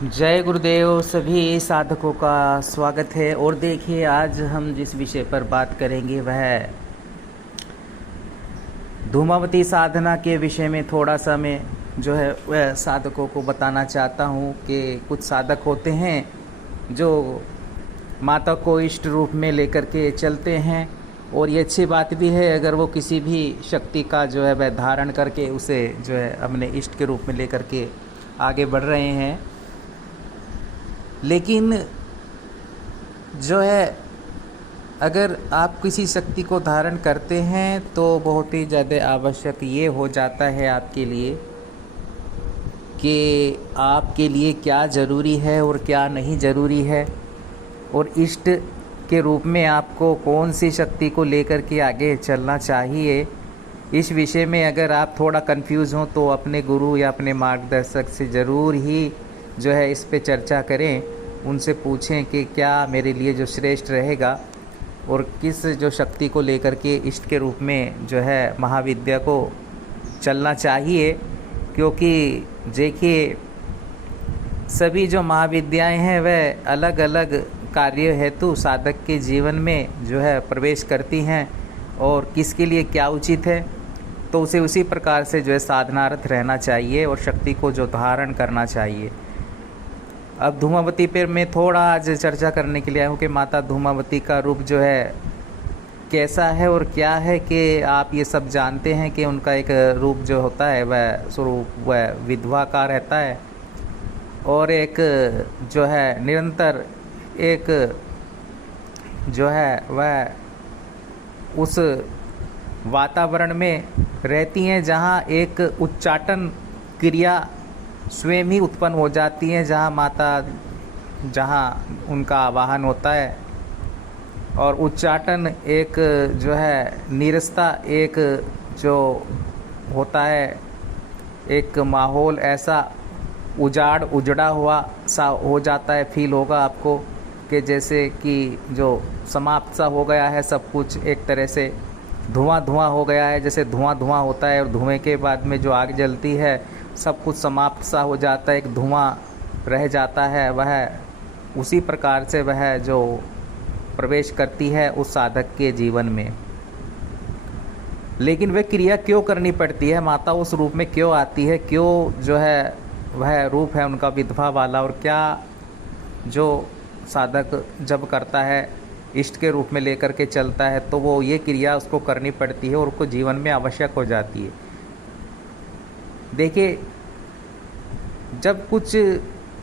जय गुरुदेव। सभी साधकों का स्वागत है। और देखिए, आज हम जिस विषय पर बात करेंगे वह धूमावती साधना के विषय में थोड़ा सा मैं जो है वह साधकों को बताना चाहता हूँ कि कुछ साधक होते हैं जो माता को इष्ट रूप में लेकर के चलते हैं। और ये अच्छी बात भी है अगर वो किसी भी शक्ति का जो है वह धारण करके उसे जो है अपने इष्ट के रूप में लेकर के आगे बढ़ रहे हैं। लेकिन जो है अगर आप किसी शक्ति को धारण करते हैं तो बहुत ही ज़्यादा आवश्यक ये हो जाता है आपके लिए कि आपके लिए क्या ज़रूरी है और क्या नहीं ज़रूरी है, और इष्ट के रूप में आपको कौन सी शक्ति को लेकर के आगे चलना चाहिए। इस विषय में अगर आप थोड़ा कंफ्यूज हों तो अपने गुरु या अपने मार्गदर्शक से ज़रूर ही जो है इस पे चर्चा करें। उनसे पूछें कि क्या मेरे लिए जो श्रेष्ठ रहेगा और किस जो शक्ति को लेकर के इष्ट के रूप में जो है महाविद्या को चलना चाहिए। क्योंकि देखिए, सभी जो महाविद्याएं हैं वह अलग अलग कार्य हेतु साधक के जीवन में जो है प्रवेश करती हैं, और किसके लिए क्या उचित है तो उसे उसी प्रकार से जो है साधनारत रहना चाहिए और शक्ति को जो धारण करना चाहिए। अब धूमावती पर मैं थोड़ा आज चर्चा करने के लिए आया हूँ कि माता धूमावती का रूप जो है कैसा है और क्या है, कि आप ये सब जानते हैं कि उनका एक रूप जो होता है वह स्वरूप वह विधवा का रहता है, और एक जो है निरंतर एक जो है वह उस वातावरण में रहती हैं जहाँ एक उच्चाटन क्रिया स्वयं ही उत्पन्न हो जाती है, जहाँ उनका आवाहन होता है। और उच्चाटन एक जो है नीरसता, एक जो होता है एक माहौल ऐसा उजड़ा हुआ सा हो जाता है। फील होगा आपको कि जैसे कि जो समाप्त सा हो गया है सब कुछ, एक तरह से धुआं हो गया है। जैसे धुआं होता है और धुएं के बाद में जो आग जलती है सब कुछ समाप्त सा हो जाता है, एक धुआं रह जाता है। वह उसी प्रकार से वह जो प्रवेश करती है उस साधक के जीवन में। लेकिन वह क्रिया क्यों करनी पड़ती है, माता उस रूप में क्यों आती है, क्यों जो है वह रूप है उनका विधवा वाला, और क्या जो साधक जब करता है इष्ट के रूप में लेकर के चलता है तो वो ये क्रिया उसको करनी पड़ती है और उसको जीवन में आवश्यक हो जाती है। देखिए, जब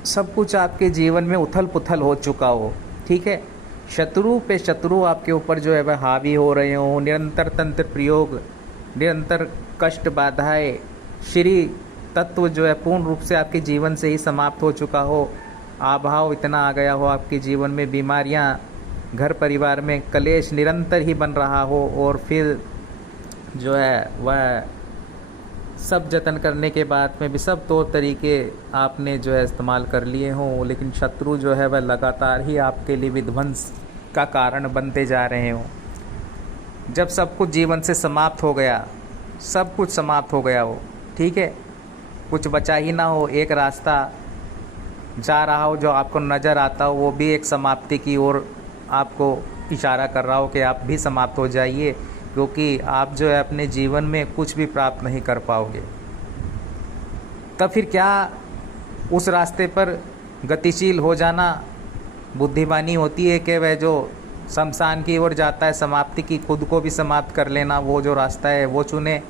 सब कुछ आपके जीवन में उथल पुथल हो चुका हो, ठीक है, शत्रु पे शत्रु आपके ऊपर जो है वह हावी हो रहे हो, निरंतर तंत्र प्रयोग, निरंतर कष्ट बाधाएं, श्री तत्व जो है पूर्ण रूप से आपके जीवन से ही समाप्त हो चुका हो, अभाव इतना आ गया हो आपके जीवन में, बीमारियां, घर परिवार में कलेश निरंतर ही बन रहा हो, और फिर जो है वह सब जतन करने के बाद में भी सब तौर तरीके आपने जो है इस्तेमाल कर लिए हों, लेकिन शत्रु जो है वह लगातार ही आपके लिए विध्वंस का कारण बनते जा रहे हों। जब सब कुछ जीवन से समाप्त हो गया, सब कुछ समाप्त हो गया हो, ठीक है, कुछ बचा ही ना हो, एक रास्ता जा रहा हो जो आपको नज़र आता हो, वो भी एक समाप्ति की ओर आपको इशारा कर रहा हो कि आप भी समाप्त हो जाइए, क्योंकि आप जो है अपने जीवन में कुछ भी प्राप्त नहीं कर पाओगे। तब फिर क्या उस रास्ते पर गतिशील हो जाना बुद्धिमानी होती है कि वह जो शमशान की ओर जाता है, समाप्ति की, खुद को भी समाप्त कर लेना, वो जो रास्ता है वो चुने,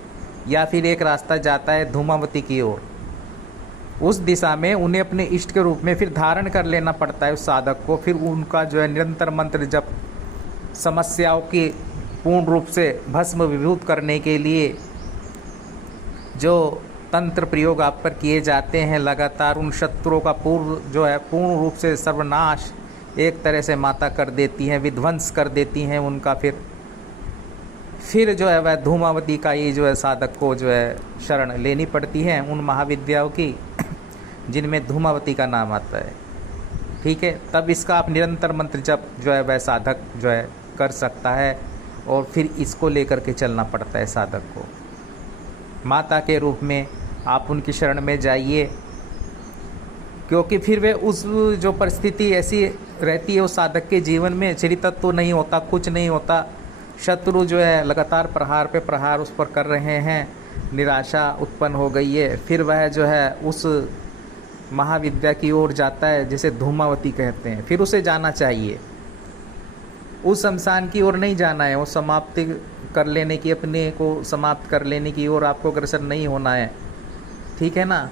या फिर एक रास्ता जाता है धूमावती की ओर, उस दिशा में उन्हें अपने इष्ट के रूप में फिर धारण कर लेना पड़ता है उस साधक को। फिर उनका जो है निरंतर मंत्र जप, समस्याओं की पूर्ण रूप से भस्म विभूत करने के लिए जो तंत्र प्रयोग आप पर किए जाते हैं, लगातार उन शत्रुओं का पूर्ण रूप से सर्वनाश एक तरह से माता कर देती हैं, विध्वंस कर देती हैं उनका। फिर जो है वह धूमावती का ही जो है साधक को जो है शरण लेनी पड़ती है, उन महाविद्याओं की जिनमें धूमावती का नाम आता है, ठीक है। तब इसका आप निरंतर मंत्र जप जो है वह साधक जो है कर सकता है, और फिर इसको लेकर के चलना पड़ता है साधक को। माता के रूप में आप उनकी शरण में जाइए, क्योंकि फिर वे उस जो परिस्थिति ऐसी रहती है उस साधक के जीवन में, श्री तत्व तो नहीं होता, कुछ नहीं होता, शत्रु जो है लगातार प्रहार पे प्रहार उस पर कर रहे हैं, निराशा उत्पन्न हो गई है, फिर वह जो है उस महाविद्या की ओर जाता है जिसे धूमावती कहते हैं। फिर उसे जाना चाहिए, उस शमशान की ओर नहीं जाना है, वो समाप्ति कर लेने की, अपने को समाप्त कर लेने की ओर आपको अग्रसर नहीं होना है, ठीक है ना।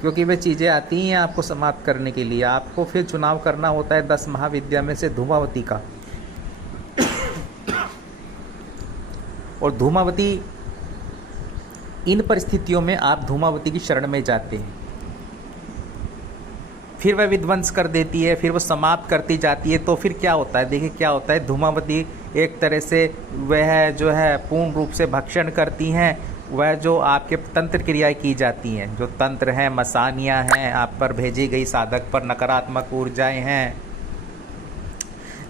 क्योंकि वे चीज़ें आती हैं आपको समाप्त करने के लिए, आपको फिर चुनाव करना होता है 10 महाविद्या में से धूमावती का। और धूमावती, इन परिस्थितियों में आप धूमावती की शरण में जाते हैं, फिर वह विध्वंस कर देती है, फिर वो समाप्त करती जाती है। तो फिर क्या होता है, देखिए क्या होता है, धूमावती एक तरह से वह जो है पूर्ण रूप से भक्षण करती हैं, वह जो आपके तंत्र क्रियाएं की जाती हैं, जो तंत्र हैं, मसानियाँ हैं, आप पर भेजी गई साधक पर नकारात्मक ऊर्जाएं हैं,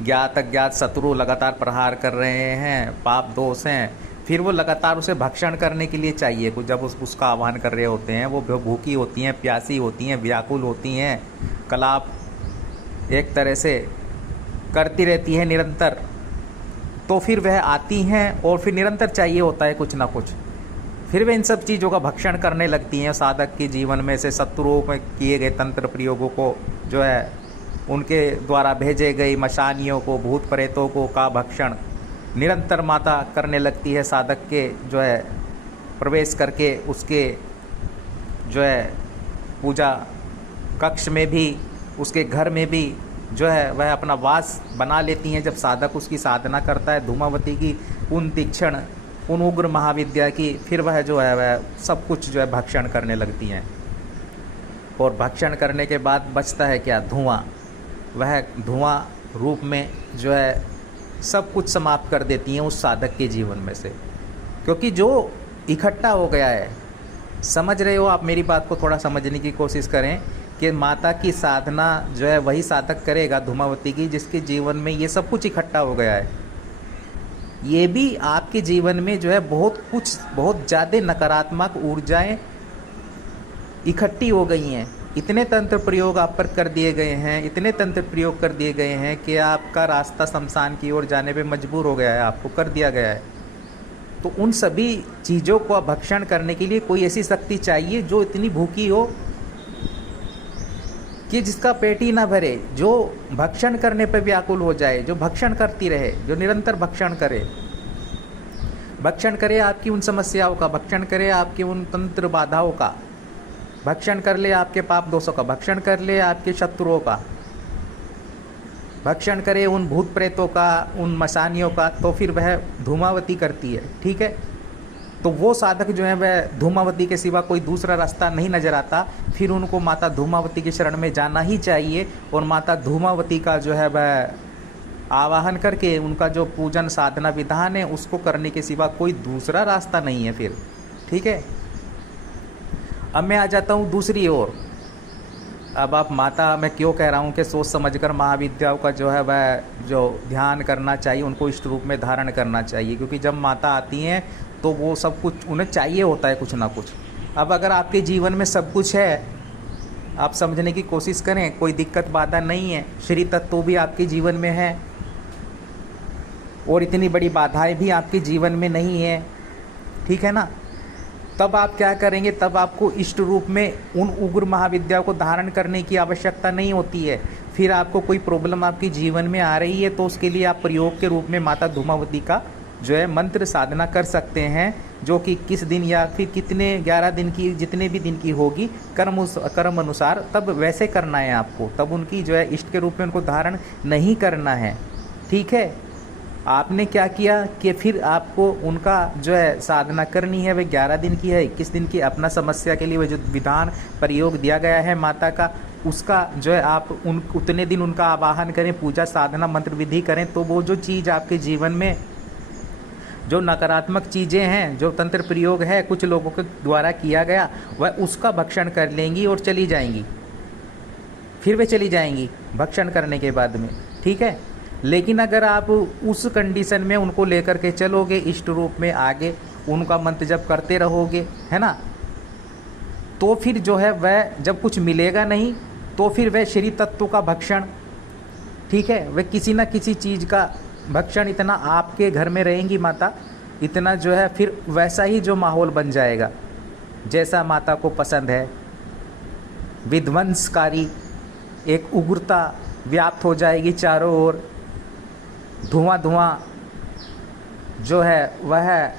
ज्ञात अज्ञात शत्रु लगातार प्रहार कर रहे हैं, पाप दोष हैं, फिर वो लगातार उसे भक्षण करने के लिए चाहिए कुछ। जब उसका आह्वान कर रहे होते हैं, वो भूखी होती हैं, प्यासी होती हैं, व्याकुल होती हैं, कलाप एक तरह से करती रहती है निरंतर, तो फिर वह आती हैं और फिर निरंतर चाहिए होता है कुछ ना कुछ, फिर वे इन सब चीज़ों का भक्षण करने लगती हैं। साधक के जीवन में से शत्रुओं में किए गए तंत्र प्रयोगों को, जो है उनके द्वारा भेजे गई मशानियों को, भूत प्रेतों को का भक्षण निरंतर माता करने लगती है। साधक के जो है प्रवेश करके उसके जो है पूजा कक्ष में भी, उसके घर में भी जो है वह अपना वास बना लेती हैं। जब साधक उसकी साधना करता है धूमावती की, उन तीक्ष्ण, उन उग्र महाविद्या की, फिर वह जो है वह सब कुछ जो है भक्षण करने लगती हैं। और भक्षण करने के बाद बचता है क्या, धुआं। वह धुआं रूप में जो है सब कुछ समाप्त कर देती हैं उस साधक के जीवन में से, क्योंकि जो इकट्ठा हो गया है, समझ रहे हो आप, मेरी बात को थोड़ा समझने की कोशिश करें कि माता की साधना जो है वही साधक करेगा धूमावती की, जिसके जीवन में ये सब कुछ इकट्ठा हो गया है। ये भी आपके जीवन में जो है बहुत कुछ, बहुत ज़्यादा नकारात्मक ऊर्जाएं इकट्ठी हो गई हैं। इतने तंत्र प्रयोग आप पर कर दिए गए हैं, इतने तंत्र प्रयोग कर दिए गए हैं कि आपका रास्ता शमशान की ओर जाने पे मजबूर हो गया है, आपको कर दिया गया है। तो उन सभी चीज़ों को भक्षण करने के लिए कोई ऐसी शक्ति चाहिए जो इतनी भूखी हो कि जिसका पेट ही ना भरे, जो भक्षण करने पर व्याकुल हो जाए, जो भक्षण करती रहे, जो निरंतर भक्षण करे, भक्षण करे आपकी उन समस्याओं का, भक्षण करे आपकी उन तंत्र बाधाओं का, भक्षण कर ले आपके पाप दोषों का, भक्षण कर ले आपके शत्रुओं का, भक्षण करे उन भूत प्रेतों का, उन मसानियों का। तो फिर वह धूमावती करती है, ठीक है। तो वो साधक जो है वह धूमावती के सिवा कोई दूसरा रास्ता नहीं नजर आता, फिर उनको माता धूमावती की शरण में जाना ही चाहिए। और माता धूमावती का जो है वह आवाहन करके उनका जो पूजन साधना विधान है उसको करने के सिवा कोई दूसरा रास्ता नहीं है फिर, ठीक है। अब मैं आ जाता हूँ दूसरी ओर। अब आप माता, मैं क्यों कह रहा हूँ कि सोच समझकर महाविद्याओं का जो है वह जो ध्यान करना चाहिए, उनको इष्ट रूप में धारण करना चाहिए, क्योंकि जब माता आती हैं तो वो सब कुछ उन्हें चाहिए होता है कुछ ना कुछ। अब अगर आपके जीवन में सब कुछ है, आप समझने की कोशिश करें, कोई दिक्कत बाधा नहीं है, श्री तत्व भी आपके जीवन में है और इतनी बड़ी बाधाएं भी आपके जीवन में नहीं है, ठीक है ना। तब आप क्या करेंगे, तब आपको इष्ट रूप में उन उग्र महाविद्याओं को धारण करने की आवश्यकता नहीं होती है। फिर आपको कोई प्रॉब्लम आपके जीवन में आ रही है तो उसके लिए आप प्रयोग के रूप में माता धूमावती का जो है मंत्र साधना कर सकते हैं, जो कि किस दिन या फिर कितने 11 दिन की, जितने भी दिन की होगी कर्म अनुसार, तब वैसे करना है आपको। तब उनकी जो है इष्ट के रूप में उनको धारण नहीं करना है, ठीक है। आपने क्या किया कि फिर आपको उनका जो है साधना करनी है, वह 11 दिन की है, 21 दिन की, अपना समस्या के लिए वह जो विधान प्रयोग दिया गया है माता का, उसका जो है आप उतने दिन उनका आवाहन करें, पूजा साधना मंत्र विधि करें। तो वो जो चीज़ आपके जीवन में जो नकारात्मक चीज़ें हैं, जो तंत्र प्रयोग है कुछ लोगों के द्वारा किया गया, वह उसका भक्षण कर लेंगी और चली जाएंगी, फिर वे चली जाएंगी भक्षण करने के बाद में, ठीक है। लेकिन अगर आप उस कंडीशन में उनको लेकर के चलोगे इष्ट रूप में आगे, उनका मंत्र जप करते रहोगे, है ना, तो फिर जो है वह जब कुछ मिलेगा नहीं तो फिर वह श्री तत्व का भक्षण, ठीक है, वह किसी ना किसी चीज़ का भक्षण, इतना आपके घर में रहेंगी माता, इतना जो है फिर वैसा ही जो माहौल बन जाएगा जैसा माता को पसंद है। विध्वंसकारी एक उग्रता व्याप्त हो जाएगी चारों ओर, धुआं धुआं जो है वह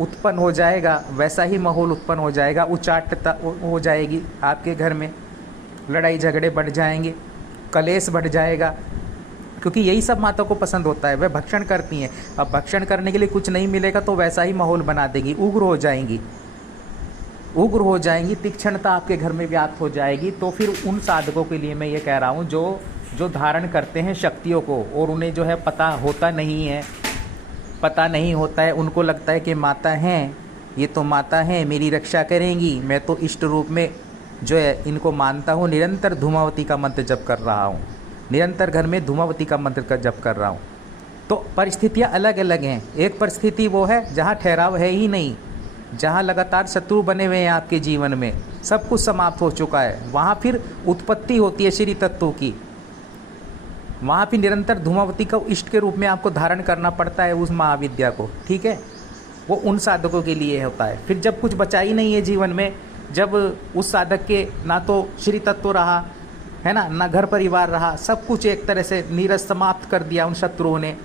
उत्पन्न हो जाएगा, वैसा ही माहौल उत्पन्न हो जाएगा। उचाटता हो जाएगी आपके घर में, लड़ाई झगड़े बढ़ जाएंगे, कलेश बढ़ जाएगा, क्योंकि यही सब माता को पसंद होता है। वह भक्षण करती हैं। अब भक्षण करने के लिए कुछ नहीं मिलेगा तो वैसा ही माहौल बना देगी, उग्र हो जाएंगी, उग्र हो जाएंगी, तीक्ष्णता आपके घर में व्याप्त हो जाएगी। तो फिर उन साधकों के लिए मैं ये कह रहा हूँ जो धारण करते हैं शक्तियों को और उन्हें जो है पता होता नहीं है, पता नहीं होता है, उनको लगता है कि माता हैं, ये तो माता हैं, मेरी रक्षा करेंगी, मैं तो इष्ट रूप में जो है इनको मानता हूँ, निरंतर धूमावती का मंत्र जप कर रहा हूँ, निरंतर घर में धूमावती का मंत्र का जप कर रहा हूँ। तो परिस्थितियाँ अलग अलग हैं। एक परिस्थिति वो है जहाँ ठहराव है ही नहीं, जहाँ लगातार शत्रु बने हुए हैं आपके जीवन में, सब कुछ समाप्त हो चुका है, वहाँ फिर उत्पत्ति होती है श्री तत्वों की। वहाँ भी निरंतर धूमावती का इष्ट के रूप में आपको धारण करना पड़ता है उस महाविद्या को, ठीक है। वो उन साधकों के लिए होता है। फिर जब कुछ बचा ही नहीं है जीवन में, जब उस साधक के ना तो श्री तत्व रहा है ना घर परिवार रहा, सब कुछ एक तरह से नीरस समाप्त कर दिया उन शत्रुओं ने,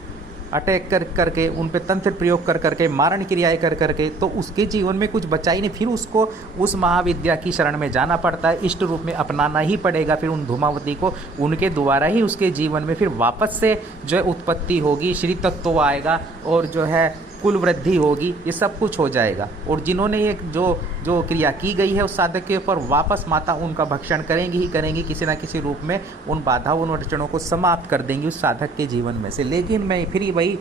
अटैक कर करके उन पे तंत्र प्रयोग कर करके, मारण क्रियाएं कर करके, तो उसके जीवन में कुछ बचा ही नहीं। फिर उसको उस महाविद्या की शरण में जाना पड़ता है, इष्ट रूप में अपनाना ही पड़ेगा फिर उन धूमावती को, उनके द्वारा ही उसके जीवन में फिर वापस से जो है उत्पत्ति होगी, श्री तत्व आएगा और जो है कुल वृद्धि होगी, ये सब कुछ हो जाएगा। और जिन्होंने ये जो क्रिया की गई है उस साधक के ऊपर, वापस माता उनका भक्षण करेंगी ही करेंगी, किसी न किसी रूप में उन बाधाओं उन अड़चनों को समाप्त कर देंगी उस साधक के जीवन में से। लेकिन मैं फिर वही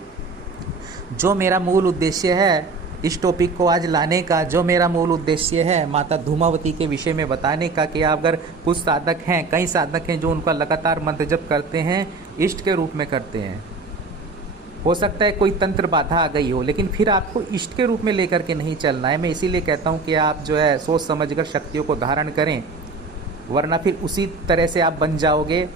जो मेरा मूल उद्देश्य है इस टॉपिक को आज लाने का, जो मेरा मूल उद्देश्य है माता धूमावती के विषय में बताने का, कि अगर कुछ साधक हैं, कई साधक हैं जो उनका लगातार मंत्र जप करते हैं, इष्ट के रूप में करते हैं, हो सकता है कोई तंत्र बाधा आ गई हो, लेकिन फिर आपको इष्ट के रूप में लेकर के नहीं चलना है। मैं इसीलिए कहता हूँ कि आप जो है सोच समझकर शक्तियों को धारण करें, वरना फिर उसी तरह से आप बन जाओगे,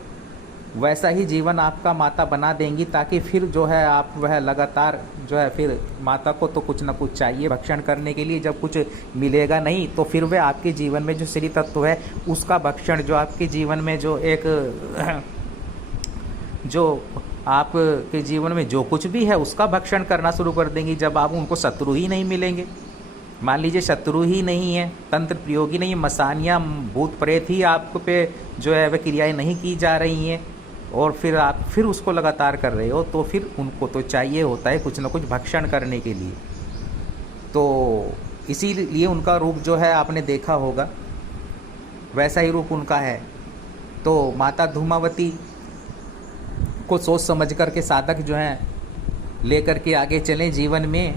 वैसा ही जीवन आपका माता बना देंगी, ताकि फिर जो है आप वह लगातार जो है फिर माता को तो कुछ ना कुछ चाहिए भक्षण करने के लिए। जब कुछ मिलेगा नहीं तो फिर वह आपके जीवन में जो श्री तत्व है उसका भक्षण, जो आपके जीवन में जो एक जो आपके जीवन में जो कुछ भी है उसका भक्षण करना शुरू कर देंगी। जब आप उनको शत्रु ही नहीं मिलेंगे, मान लीजिए शत्रु ही नहीं है, तंत्र प्रयोगी नहीं है, मसानियाँ भूत प्रेत ही आप पे जो है वह क्रियाएं नहीं की जा रही हैं, और फिर आप फिर उसको लगातार कर रहे हो, तो फिर उनको तो चाहिए होता है कुछ ना कुछ भक्षण करने के लिए। तो इसीलिए उनका रूप जो है आपने देखा होगा, वैसा ही रूप उनका है। तो माता धूमावती को सोच समझ कर के साधक जो हैं लेकर के आगे चलें जीवन में,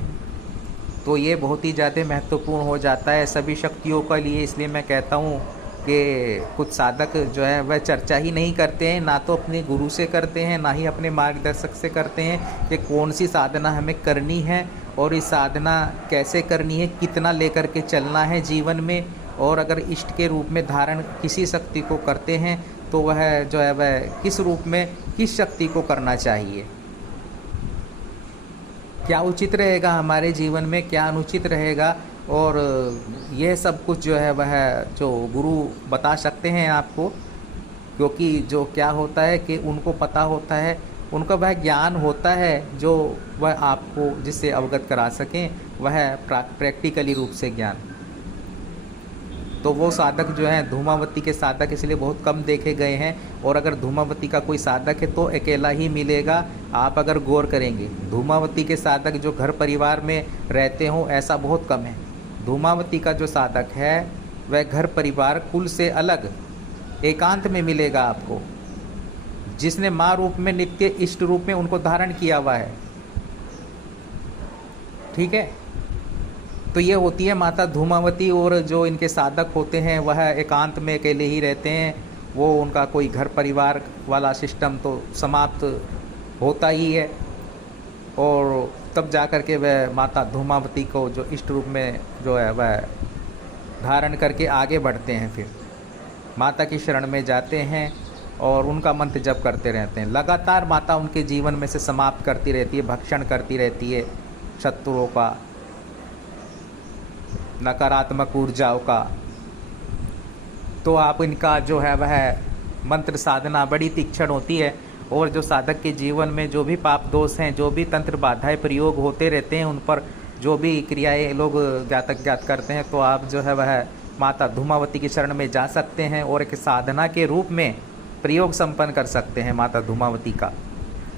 तो ये बहुत ही ज़्यादा महत्वपूर्ण हो जाता है सभी शक्तियों के लिए। इसलिए मैं कहता हूँ कि कुछ साधक जो है वह चर्चा ही नहीं करते हैं, ना तो अपने गुरु से करते हैं, ना ही अपने मार्गदर्शक से करते हैं कि कौन सी साधना हमें करनी है और इस साधना कैसे करनी है, कितना लेकर के चलना है जीवन में, और अगर इष्ट के रूप में धारण किसी शक्ति को करते हैं तो वह जो है वह किस रूप में किस शक्ति को करना चाहिए, क्या उचित रहेगा हमारे जीवन में, क्या अनुचित रहेगा, और यह सब कुछ जो है वह जो गुरु बता सकते हैं आपको। क्योंकि जो क्या होता है कि उनको पता होता है, उनका वह ज्ञान होता है जो वह आपको जिससे अवगत करा सकें, वह प्रैक्टिकली रूप से ज्ञान। तो वो साधक जो हैं धूमावती के साधक इसलिए बहुत कम देखे गए हैं, और अगर धूमावती का कोई साधक है तो अकेला ही मिलेगा। आप अगर गौर करेंगे धूमावती के साधक जो घर परिवार में रहते हों ऐसा बहुत कम है। धूमावती का जो साधक है वह घर परिवार कुल से अलग एकांत में मिलेगा आपको, जिसने माँ रूप में नित्य इष्ट रूप में उनको धारण किया हुआ है, ठीक है। तो ये होती है माता धूमावती। और जो इनके साधक होते हैं वह एकांत में अकेले ही रहते हैं, वो उनका कोई घर परिवार वाला सिस्टम तो समाप्त होता ही है, और तब जा कर के वह माता धूमावती को जो इष्ट रूप में जो है वह धारण करके आगे बढ़ते हैं, फिर माता की शरण में जाते हैं और उनका मंत्र जप करते रहते हैं। लगातार माता उनके जीवन में से समाप्त करती रहती है, भक्षण करती रहती है शत्रुओं का, नकारात्मक ऊर्जाओं का। तो आप इनका जो है वह मंत्र साधना बड़ी तीक्ष्ण होती है, और जो साधक के जीवन में जो भी पाप दोष हैं, जो भी तंत्र बाधाएं प्रयोग होते रहते हैं, उन पर जो भी क्रियाएं लोग ज्ञात करते हैं, तो आप जो है वह माता धूमावती की शरण में जा सकते हैं और एक साधना के रूप में प्रयोग संपन्न कर सकते हैं माता धूमावती का,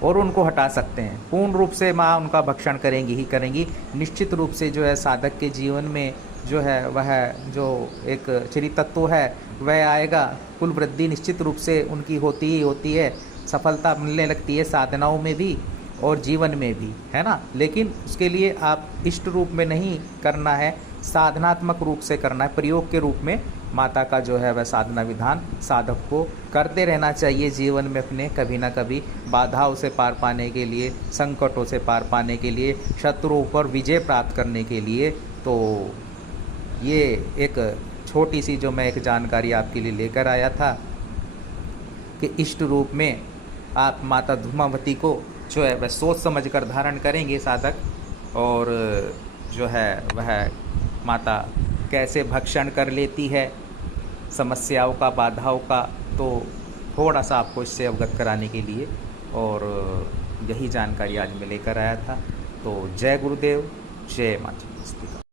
और उनको हटा सकते हैं। पूर्ण रूप से माँ उनका भक्षण करेंगी ही करेंगी। निश्चित रूप से जो है साधक के जीवन में जो है वह जो एक श्री तत्व है वह आएगा, कुल वृद्धि निश्चित रूप से उनकी होती ही होती है, सफलता मिलने लगती है साधनाओं में भी और जीवन में भी, है ना। लेकिन उसके लिए आप इष्ट रूप में नहीं करना है, साधनात्मक रूप से करना है, प्रयोग के रूप में माता का जो है वह साधना विधान साधक को करते रहना चाहिए जीवन में अपने, कभी ना कभी बाधाओं से पार पाने के लिए, संकटों से पार पाने के लिए, शत्रुओं पर विजय प्राप्त करने के लिए। तो ये एक छोटी सी जो मैं एक जानकारी आपके लिए लेकर आया था कि इष्ट रूप में आप माता धूमावती को जो है वह सोच समझ कर धारण करेंगे साधक, और जो है वह माता कैसे भक्षण कर लेती है समस्याओं का, बाधाओं का, तो थोड़ा सा आपको इससे अवगत कराने के लिए, और यही जानकारी आज मैं लेकर आया था। तो जय गुरुदेव, जय माता।